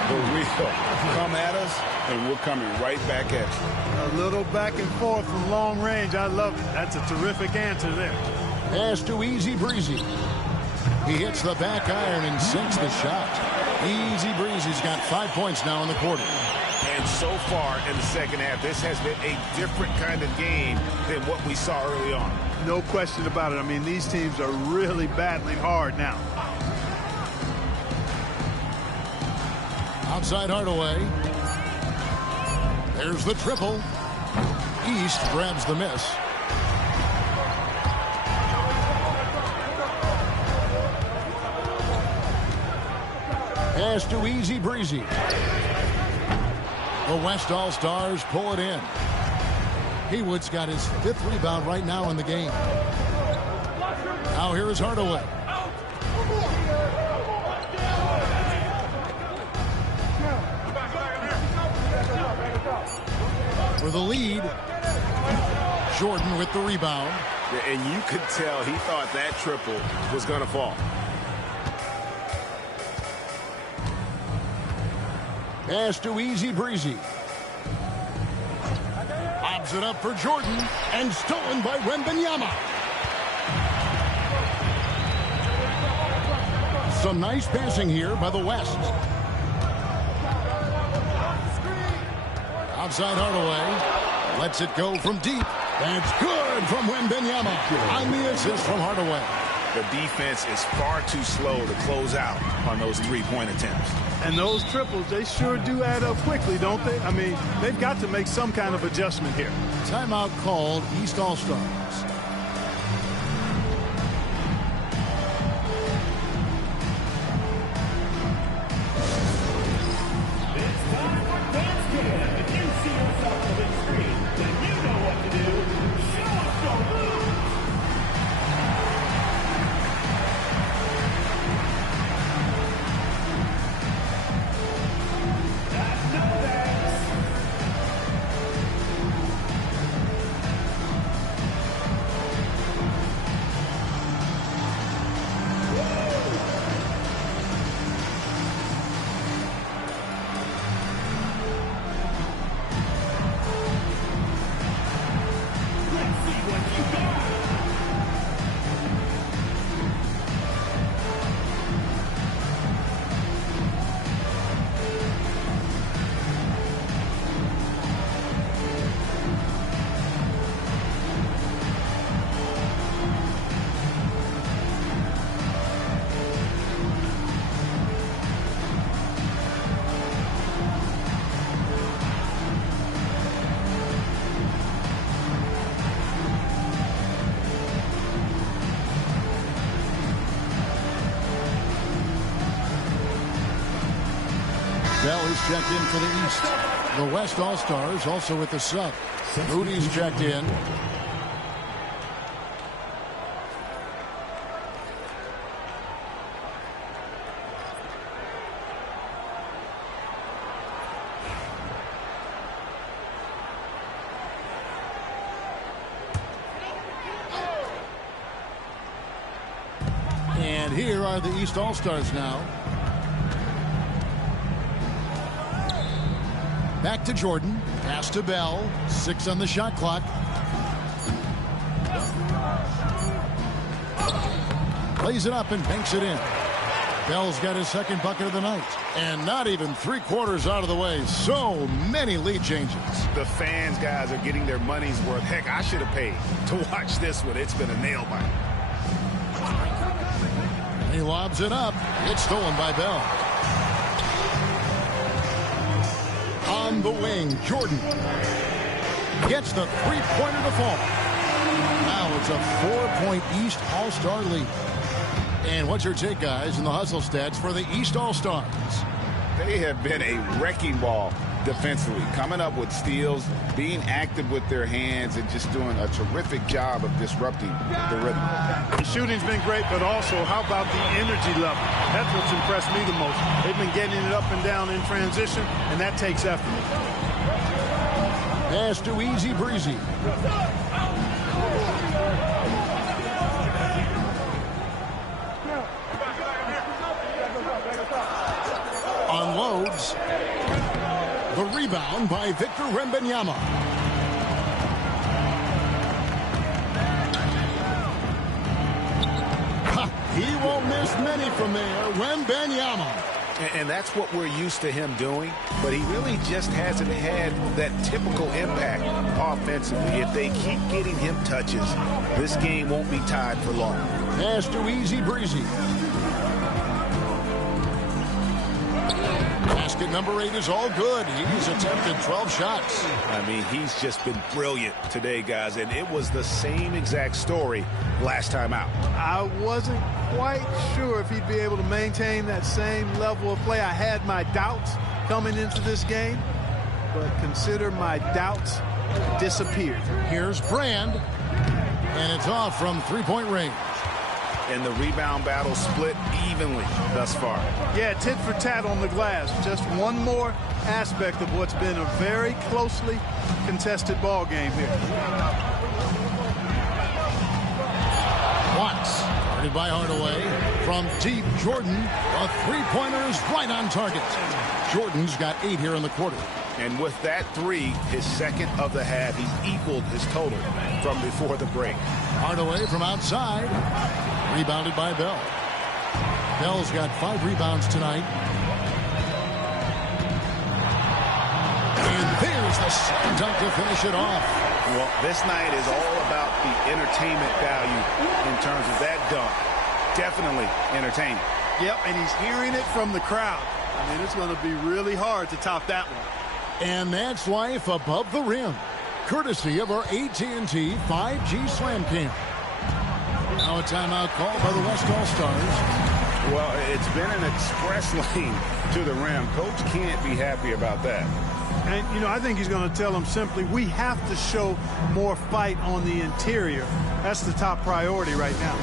The wheel come at us, and we're coming right back at you. A little back and forth from long range. I love it. That's a terrific answer there. Pass to Easy Breezy. He hits the back iron and sinks the shot. Easy Breezy's got 5 points now in the quarter. And so far in the second half, this has been a different kind of game than what we saw early on. No question about it. I mean, these teams are really battling hard now. Outside Hardaway. There's the triple. East grabs the miss. Pass to Easy Breezy. The West All-Stars pull it in. Haywood's got his 5th rebound right now in the game. Now here is Hardaway. For the lead. Jordan with the rebound. Yeah, and you could tell he thought that triple was going to fall. Pass to Easy Breezy. Lobs it up for Jordan and stolen by Wembanyama. Some nice passing here by the West. Outside Hardaway. Lets it go from deep. That's good from Wembanyama on the assist from Hardaway. The defense is far too slow to close out on those three-point attempts. And those triples, they sure do add up quickly, don't they? I mean, they've got to make some kind of adjustment here. Timeout called, East All-Stars. Bell is checked in for the East. The West All-Stars also with the sub. Moody's checked in. are the East All-Stars now. Back to Jordan. Pass to Bell. 6 on the shot clock. Lays it up and banks it in. Bell's got his second bucket of the night. And not even 3/4 out of the way. So many lead changes. The fans, guys, are getting their money's worth. Heck, I should have paid to watch this one. It's been a nail biter. He lobs it up. It's stolen by Bell. On the wing, Jordan gets the three-pointer to fall. Now it's a 4-point East All-Star lead. And what's your take, guys, in the hustle stats for the East All-Stars? They have been a wrecking ball defensively, coming up with steals, being active with their hands, and just doing a terrific job of disrupting the rhythm. The shooting's been great, but also how about the energy level? That's what's impressed me the most. They've been getting it up and down in transition, and that takes effort. Pass to Easy Breezy. Unloads. The rebound by Victor Wembanyama. He won't miss many from there. Wembanyama. And that's what we're used to him doing, but he really just hasn't had that typical impact offensively. If they keep getting him touches, this game won't be tied for long. Pass to Easy Breezy. Basket number 8 is all good. He's attempted 12 shots. I mean, he's just been brilliant today, guys, and it was the same exact story last time out. I wasn't quite sure if he'd be able to maintain that same level of play. I had my doubts coming into this game, but consider my doubts disappeared. Here's Brand, and it's off from three-point range. And the rebound battle split evenly thus far. Yeah, tit for tat on the glass. Just one more aspect of what's been a very closely contested ball game here. Watts, guarded by Hardaway. From deep, Jordan, a three-pointer is right on target. Jordan's got 8 here in the quarter. And with that 3, his second of the half, he's equaled his total from before the break. Hardaway from outside. Rebounded by Bell. Bell's got 5 rebounds tonight. And there's the slam dunk to finish it off. Well, this night is all about the entertainment value in terms of that dunk. Definitely entertaining. Yep, and he's hearing it from the crowd. I mean, it's going to be really hard to top that one. And that's life above the rim, courtesy of our AT&T 5G Slam Cam. Now a timeout call by the West All-Stars. Well, it's been an express lane to the rim. Coach can't be happy about that. And, you know, I think he's going to tell them simply, we have to show more fight on the interior. That's the top priority right now.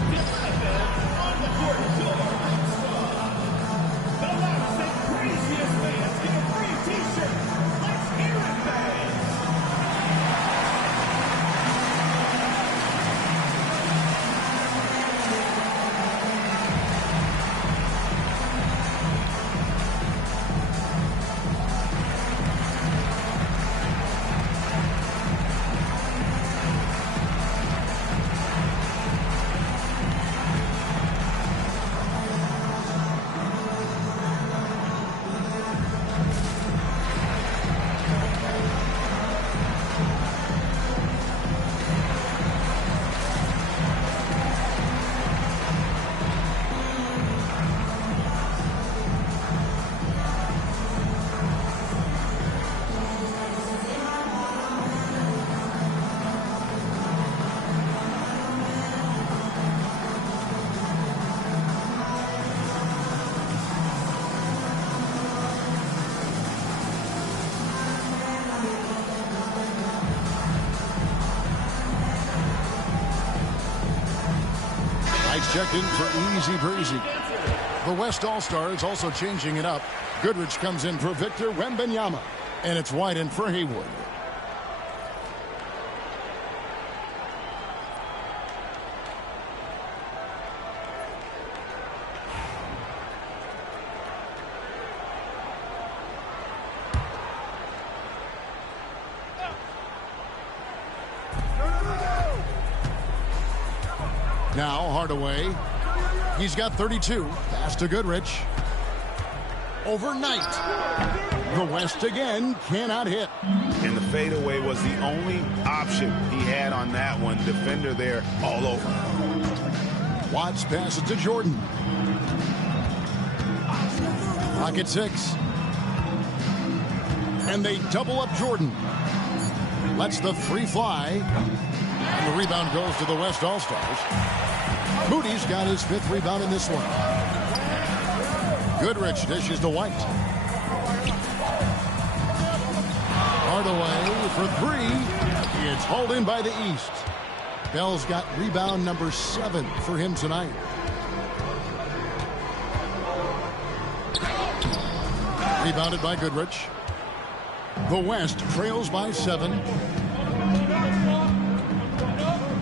Checked in for Easy Breezy. The West All-Stars also changing it up. Goodrich comes in for Victor Wembanyama. And it's wide in for Haywood. Now Hardaway. He's got 32. Pass to Goodrich. Overnight. The West again cannot hit. And the fadeaway was the only option he had on that one. Defender there all over. Watts passes to Jordan. Pocket 6. And they double up Jordan. Lets the 3 fly. And the rebound goes to the West All-Stars. Moody's got his 5th rebound in this one. Goodrich dishes to White. Hardaway for 3. It's hauled in by the East. Bell's got rebound number 7 for him tonight. Rebounded by Goodrich. The West trails by 7.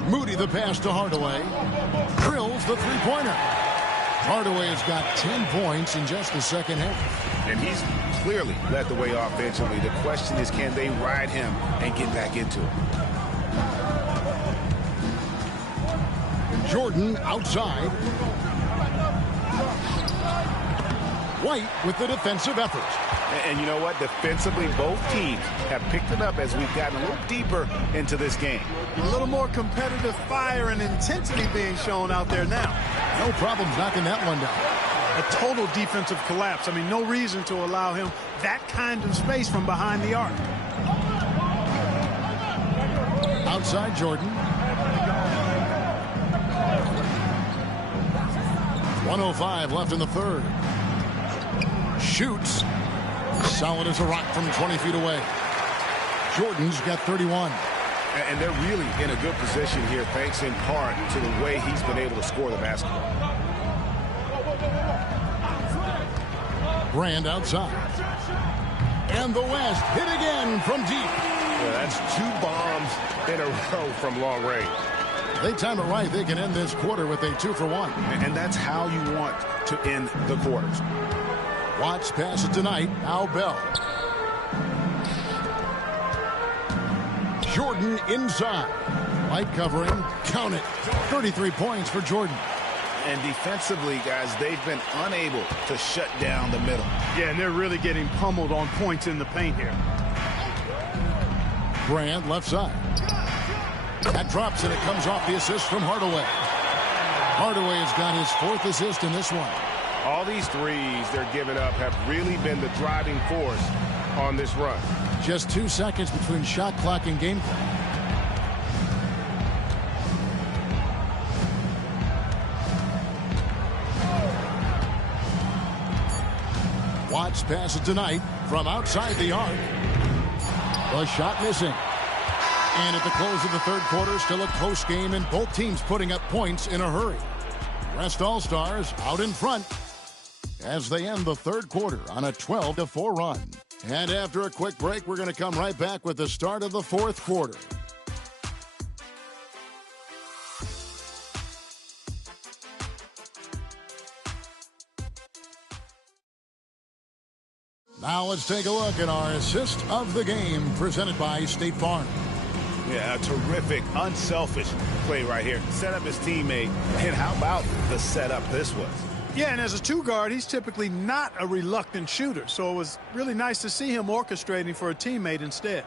Moody the pass to Hardaway. Drills the 3-pointer. Hardaway has got 10 points in just the second half. And he's clearly led the way offensively. The question is, can they ride him and get back into it? Jordan outside. White with the defensive effort. And you know what? Defensively, both teams have picked it up as we've gotten a little deeper into this game. A little more competitive fire and intensity being shown out there now. No problems knocking that one down. A total defensive collapse. I mean, no reason to allow him that kind of space from behind the arc. Outside Jordan. 1:05 left in the third. Shoots. Solid as a rock from 20 feet away. Jordan's got 31. And they're really in a good position here, thanks in part to the way he's been able to score the basketball. Brand outside. And the West hit again from deep. Yeah, that's 2 bombs in a row from long range. They time it right. They can end this quarter with a 2-for-1. And that's how you want to end the quarters. Watts passes tonight. Now Bell. Jordan inside. White covering. Count it. 33 points for Jordan. And defensively, guys, they've been unable to shut down the middle. Yeah, and they're really getting pummeled on points in the paint here. Brand left side. That drops and it comes off the assist from Hardaway. Hardaway has got his 4th assist in this one. All these threes they're giving up have really been the driving force on this run. Just 2 seconds between shot clock and game clock. Watts passes tonight from outside the arc. The shot missing. And at the close of the third quarter, still a close game and both teams putting up points in a hurry. West All-Stars out in front as they end the third quarter on a 12-4 run. And after a quick break, we're going to come right back with the start of the fourth quarter. Now let's take a look at our assist of the game presented by State Farm. Yeah, a terrific, unselfish play right here. Set up his teammate. And how about the setup this was? Yeah, and as a 2-guard, he's typically not a reluctant shooter. So it was really nice to see him orchestrating for a teammate instead.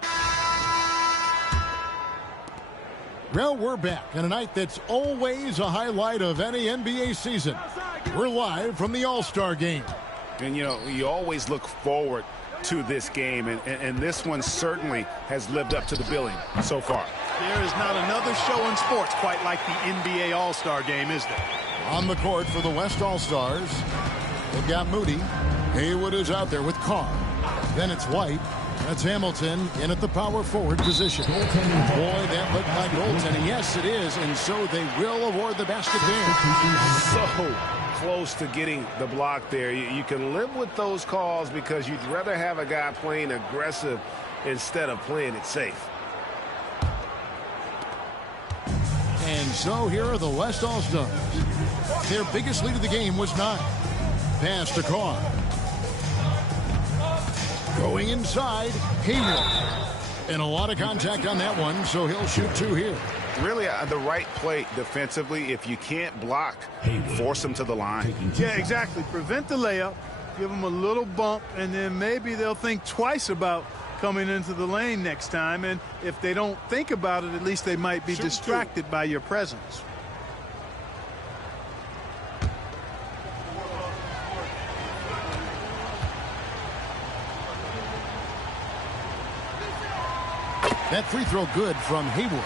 Well, we're back on a night that's always a highlight of any NBA season. We're live from the All-Star game. And, you know, you always look forward to this game, and this one certainly has lived up to the billing so far. There is not another show in sports quite like the NBA All-Star game, is there? On the court for the West All-Stars, they've got Moody. Haywood is out there with Carr. Then it's White. That's Hamilton in at the power forward position. Boy, that looked like goaltending. Yes, it is, and so they will award the basket there. So close to getting the block there. You can live with those calls because you'd rather have a guy playing aggressive instead of playing it safe. And so here are the West All-Stars. Their biggest lead of the game was 9. Pass to Carr. Going inside, Haywood. And a lot of contact on that one, so he'll shoot 2 here. really the right play defensively. If you can't block, force them to the line. Yeah, exactly. Prevent the layup, give them a little bump, and then maybe they'll think twice about coming into the lane next time. And if they don't think about it, at least they might be distracted by your presence. That free throw good from Haywood.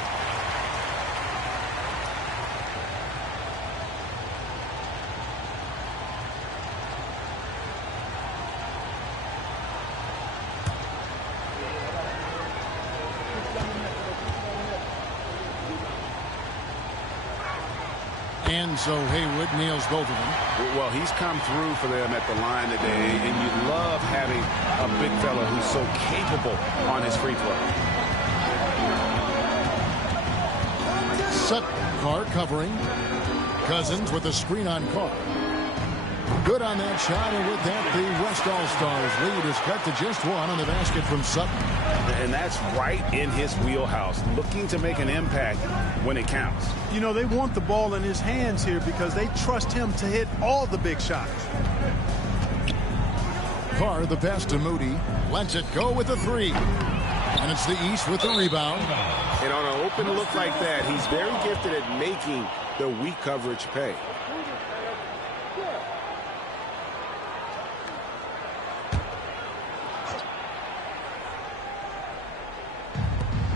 And so Haywood nails both of them. Well, he's come through for them at the line today, and you love having a big fella who's so capable on his free throw. Sutton, Carr covering. Cousins with a screen on Carr. Good on that shot, and with that, the West All-Stars lead is cut to just one on the basket from Sutton. And that's right in his wheelhouse, looking to make an impact when it counts. You know, they want the ball in his hands here because they trust him to hit all the big shots. Carr, the pass to Moody, lets it go with a three. And it's the East with the rebound. And on an open look like that, he's very gifted at making the weak coverage pay.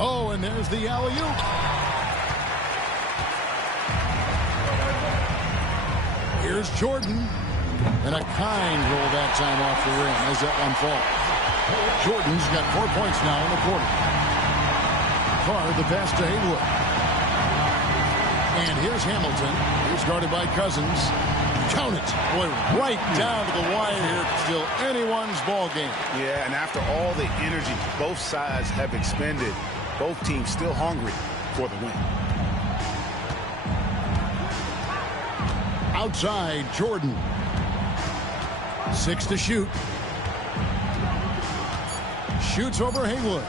Oh, and there's the alley-oop. Here's Jordan. And a kind roll that time off the rim as that one falls. Jordan's got 4 points now in the quarter. Carr, the pass to Haywood. And here's Hamilton. He's guarded by Cousins. Count it. Boy, right down to the wire here. Still anyone's ball game. Yeah, and after all the energy both sides have expended, both teams still hungry for the win. Outside, Jordan. 6 to shoot. Shoots over Haywood.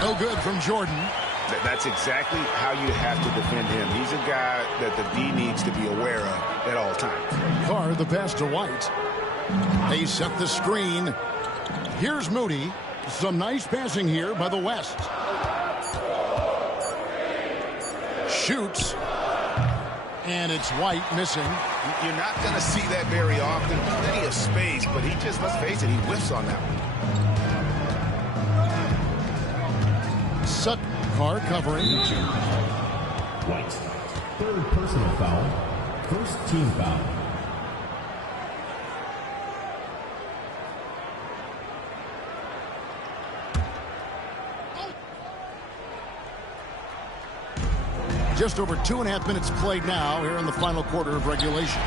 No good from Jordan. That's exactly how you have to defend him. He's a guy that the D needs to be aware of at all times. Carr, the pass to White. They set the screen. Here's Moody. Some nice passing here by the West. Shoots. And it's White missing. You're not going to see that very often. Plenty of space, but he just, let's face it, he whiffs on that one. Sutton, Carr covering. White. Third personal foul. First team foul. Just over 2.5 minutes played now here in the final quarter of regulation.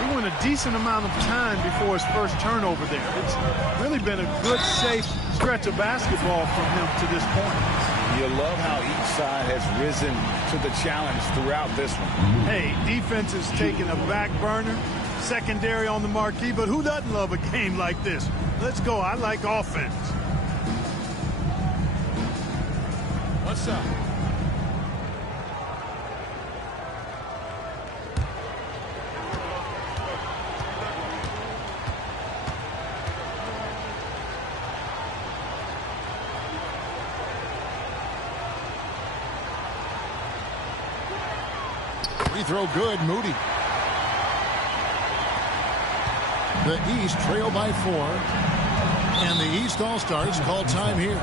He went a decent amount of time before his first turnover there. It's really been a good, safe stretch of basketball from him to this point. You love how each side has risen to the challenge throughout this one. Hey, defense is taking a back burner, secondary on the marquee, but who doesn't love a game like this? Let's go. I like offense. What's up? Free throw good, Moody. The East trail by 4. And the East All-Stars call time here.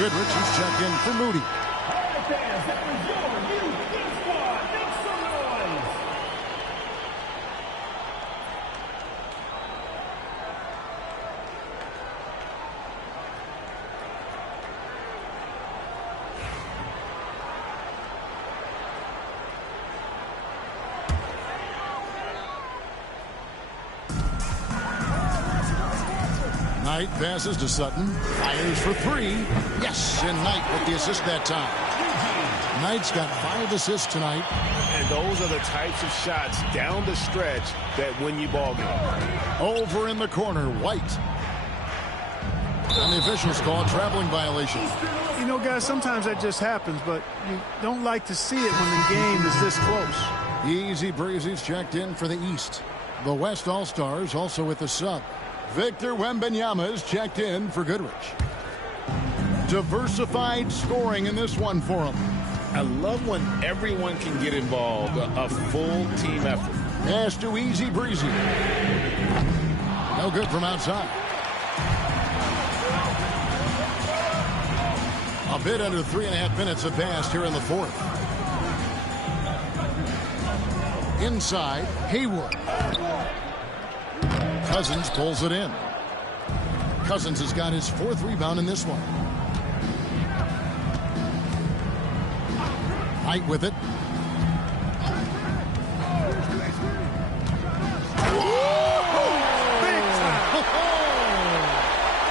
Goodrich is checked in for Moody. Knight passes to Sutton. Fires for three. Yes, and Knight with the assist that time. Knight's got 5 assists tonight. And those are the types of shots down the stretch that win you ball game. Over in the corner, White. And the officials call a traveling violation. You know, guys, sometimes that just happens, but you don't like to see it when the game is this close. Easy Breezy's checked in for the East. The West All-Stars also with the sub. Victor Wembanyama is checked in for Goodrich. Diversified scoring in this one for him. I love when everyone can get involved, a full team effort. Pass to Easy Breezy. No good from outside. A bit under 3.5 minutes have passed here in the fourth. Inside, Hayward. Cousins pulls it in. Cousins has got his 4th rebound in this one. Knight with it.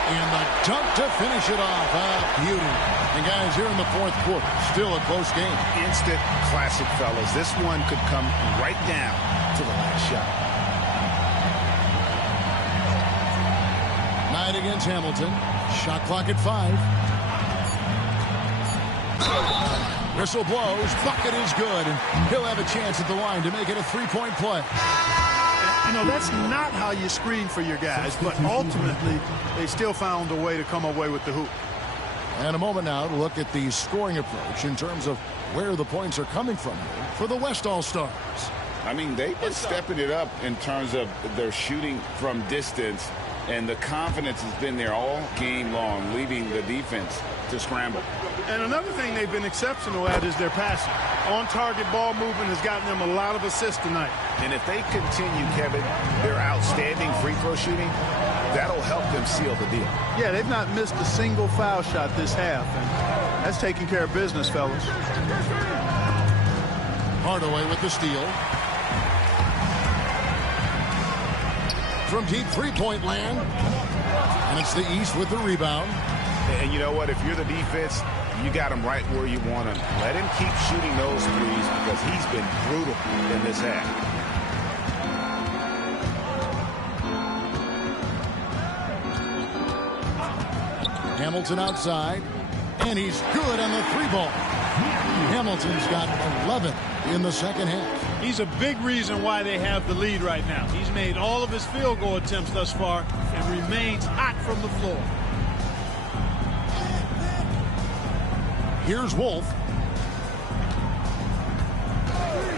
And the dunk to finish it off. Beauty. And guys, here in the fourth quarter, still a close game. Instant classic, fellas. This one could come right down to the last shot. Knight against Hamilton. Shot clock at 5. Whistle blows. Bucket is good. And he'll have a chance at the line to make it a 3-point play. You know, that's not how you screen for your guys, but ultimately they still found a way to come away with the hoop. And a moment now to look at the scoring approach in terms of where the points are coming from here for the West All-Stars. I mean, they've been stepping it up in terms of their shooting from distance, and the confidence has been there all game long, leaving the defense to scramble. And another thing they've been exceptional at is their passing. On-target ball movement has gotten them a lot of assists tonight. And if they continue, Kevin, their outstanding free throw shooting, that'll help them seal the deal. Yeah, they've not missed a single foul shot this half, and that's taking care of business, fellas. Hardaway with the steal. From deep three-point land. And it's the East with the rebound. And you know what? If you're the defense, you got him right where you want him. Let him keep shooting those threes because he's been brutal in this half. Hamilton outside. And he's good on the 3-ball. Hamilton's got 11 in the second half. He's a big reason why they have the lead right now. He's made all of his field goal attempts thus far and remains hot from the floor. Here's Wolf.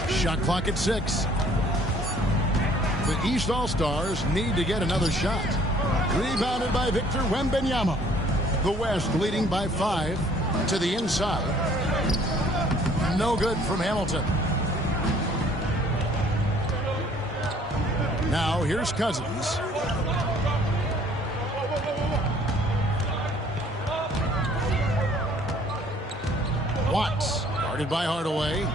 Shot clock at 6. The East All-Stars need to get another shot. Rebounded by Victor Wembanyama. The West leading by 5 to the inside. No good from Hamilton. Now here's Cousins. Watts, guarded by Hardaway.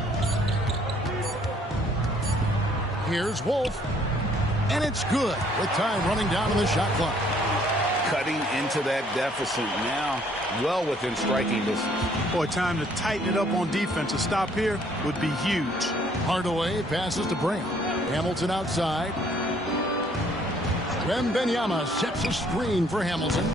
Here's Wolf. And it's good with time running down on the shot clock. Cutting into that deficit now, well within striking distance. Boy, time to tighten it up on defense. A stop here would be huge. Hardaway passes to Brand. Hamilton outside. Wembanyama sets a screen for Hamilton.